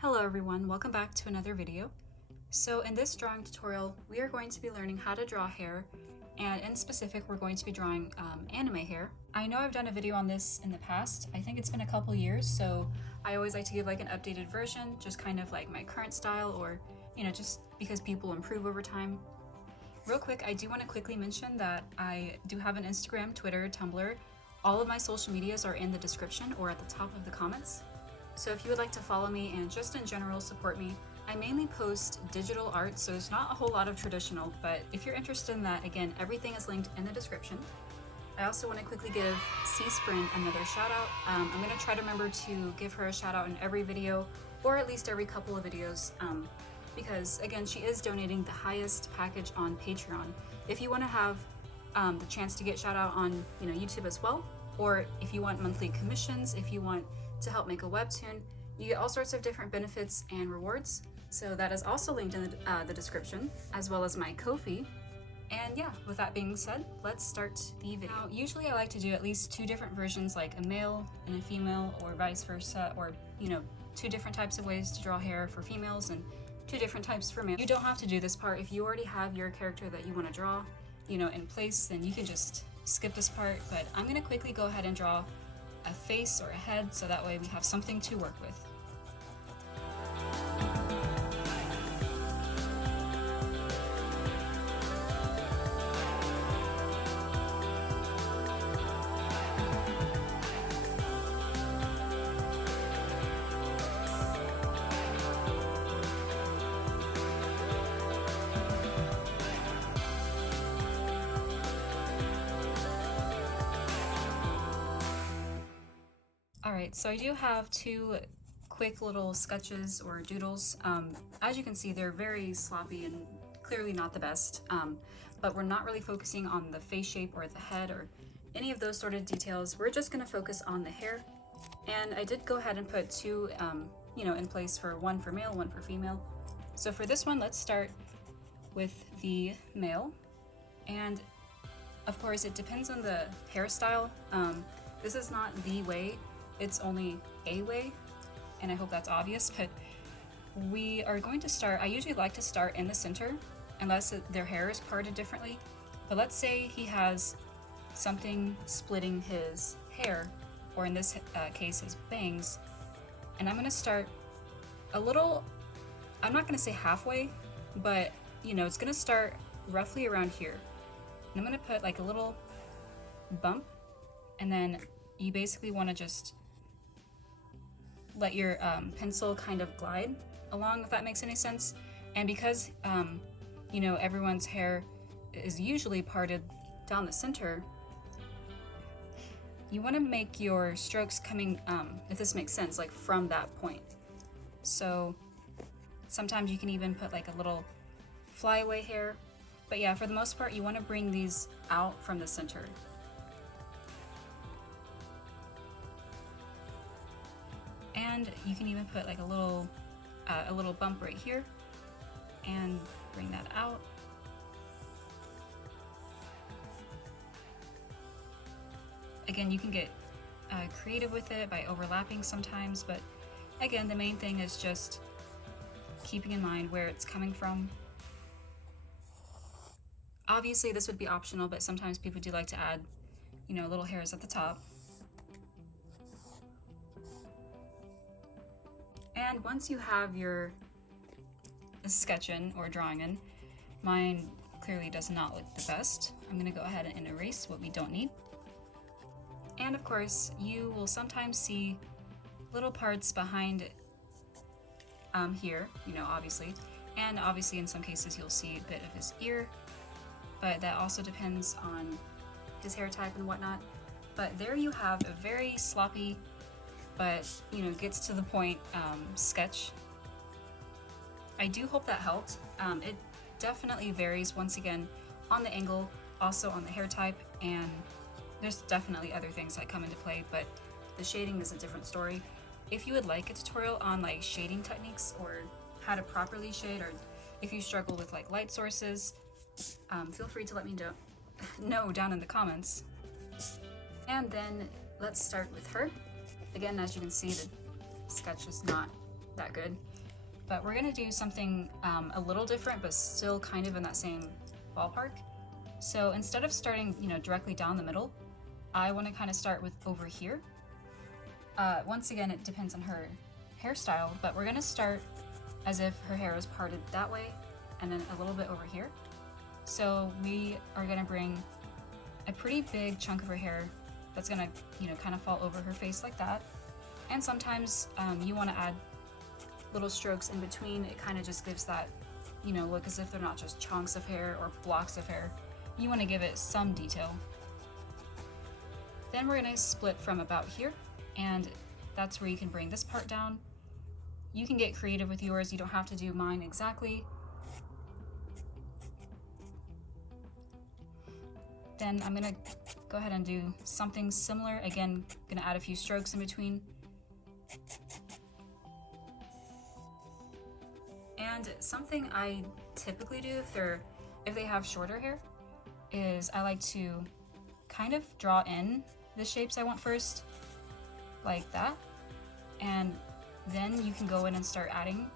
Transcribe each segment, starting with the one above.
Hello everyone, welcome back to another video. So in this drawing tutorial, we are going to be learning how to draw hair, and in specific, we're going to be drawing anime hair. I know I've done a video on this in the past. I think it's been a couple years, so I always like to give like an updated version, just kind of like my current style, or just because people improve over time. Real quick, I do want to quickly mention that I do have an Instagram, Twitter, Tumblr. All of my social medias are in the description or at the top of the comments. So if you would like to follow me and just in general support me, I mainly post digital art, so there's not a whole lot of traditional, but if you're interested in that, again, everything is linked in the description. I also want to quickly give C-Sprin another shout out. I'm going to try to remember to give her a shout out in every video, or at least every couple of videos, because again, she is donating the highest package on Patreon. If you want to have the chance to get shout out on YouTube as well, or if you want monthly commissions, if you want to help make a webtoon, you get all sorts of different benefits and rewards. So that is also linked in the description, as well as my Ko-fi. And yeah, with that being said, let's start the video. Now, usually I like to do at least two different versions, like a male and a female, or vice versa, or two different types of ways to draw hair for females and two different types for males. You don't have to do this part. If you already have your character that you want to draw, in place, then you can just skip this part, but I'm gonna quickly go ahead and draw a face or a head, so that way we have something to work with. Alright, so I do have two quick little sketches or doodles. As you can see, they're very sloppy and clearly not the best, but we're not really focusing on the face shape or the head or any of those sort of details. We're just going to focus on the hair. And I did go ahead and put two, in place, for one for male, one for female. So for this one, let's start with the male. And of course, it depends on the hairstyle. This is not the way. It's only a way, and I hope that's obvious, but we are going to start, I usually like to start in the center, unless their hair is parted differently. But let's say he has something splitting his hair, or in this case, his bangs, and I'm gonna start a little, I'm not gonna say halfway, but it's gonna start roughly around here. And I'm gonna put like a little bump, and then you basically wanna just let your pencil kind of glide along, if that makes any sense. And because everyone's hair is usually parted down the center, you want to make your strokes coming, if this makes sense, like from that point. So sometimes you can even put like a little flyaway hair, but yeah, for the most part you want to bring these out from the center. And you can even put like a little bump right here and bring that out. Again, you can get creative with it by overlapping sometimes, but again, the main thing is just keeping in mind where it's coming from. Obviously, this would be optional, but sometimes people do like to add, little hairs at the top. And once you have your sketch in or drawing in, mine clearly does not look the best. I'm gonna go ahead and erase what we don't need. And of course, you will sometimes see little parts behind here, obviously. And obviously in some cases you'll see a bit of his ear, but that also depends on his hair type and whatnot. But there you have a very sloppy, but gets to the point sketch. I do hope that helped. It definitely varies, once again, on the angle, also on the hair type, and there's definitely other things that come into play, but the shading is a different story. If you would like a tutorial on like shading techniques or how to properly shade, or if you struggle with like light sources, feel free to let me know down in the comments. And then let's start with her. Again, as you can see, the sketch is not that good. But we're gonna do something a little different, but still kind of in that same ballpark. So instead of starting, directly down the middle, I want to kind of start with over here. Once again, it depends on her hairstyle, but we're gonna start as if her hair is parted that way, and then a little bit over here. So we are gonna bring a pretty big chunk of her hair that's gonna, kind of fall over her face like that. And sometimes you want to add little strokes in between. It kind of just gives that, look as if they're not just chunks of hair or blocks of hair. You want to give it some detail. Then we're going to split from about here, and that's where you can bring this part down. You can get creative with yours. You don't have to do mine exactly. Then I'm going to go ahead and do something similar. Again, going to add a few strokes in between. And something I typically do if they have shorter hair is I like to kind of draw in the shapes I want first, like that. And then you can go in and start adding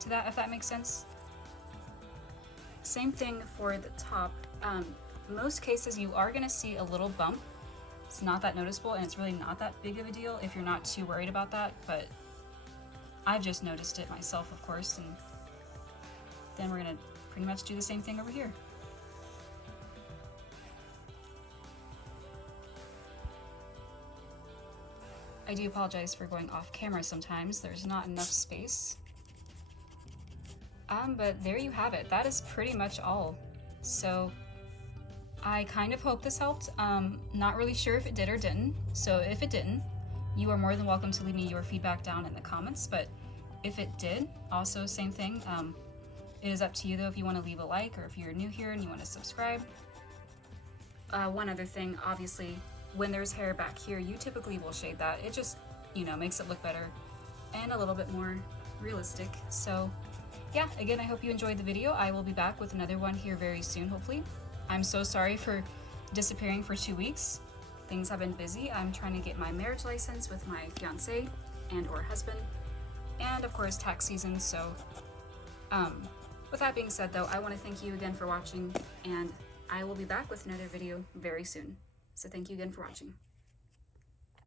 to that, if that makes sense. Same thing for the top. Most cases you are gonna see a little bump. It's not that noticeable, and it's really not that big of a deal if you're not too worried about that, but I've just noticed it myself, of course. And then we're gonna pretty much do the same thing over here. I do apologize for going off camera sometimes. There's not enough space. But there you have it. That is pretty much all. So I kind of hope this helped. Not really sure if it did or didn't. So if it didn't, you are more than welcome to leave me your feedback down in the comments. But if it did, also same thing. It is up to you though if you want to leave a like, or if you're new here and you want to subscribe. One other thing, obviously, when there's hair back here, you typically will shade that. It just, makes it look better and a little bit more realistic. So yeah, again, I hope you enjoyed the video. I will be back with another one here very soon, hopefully. I'm so sorry for disappearing for 2 weeks. Things have been busy. I'm trying to get my marriage license with my fiance and/or husband, and of course tax season. So with that being said though, I want to thank you again for watching, and I will be back with another video very soon. So thank you again for watching.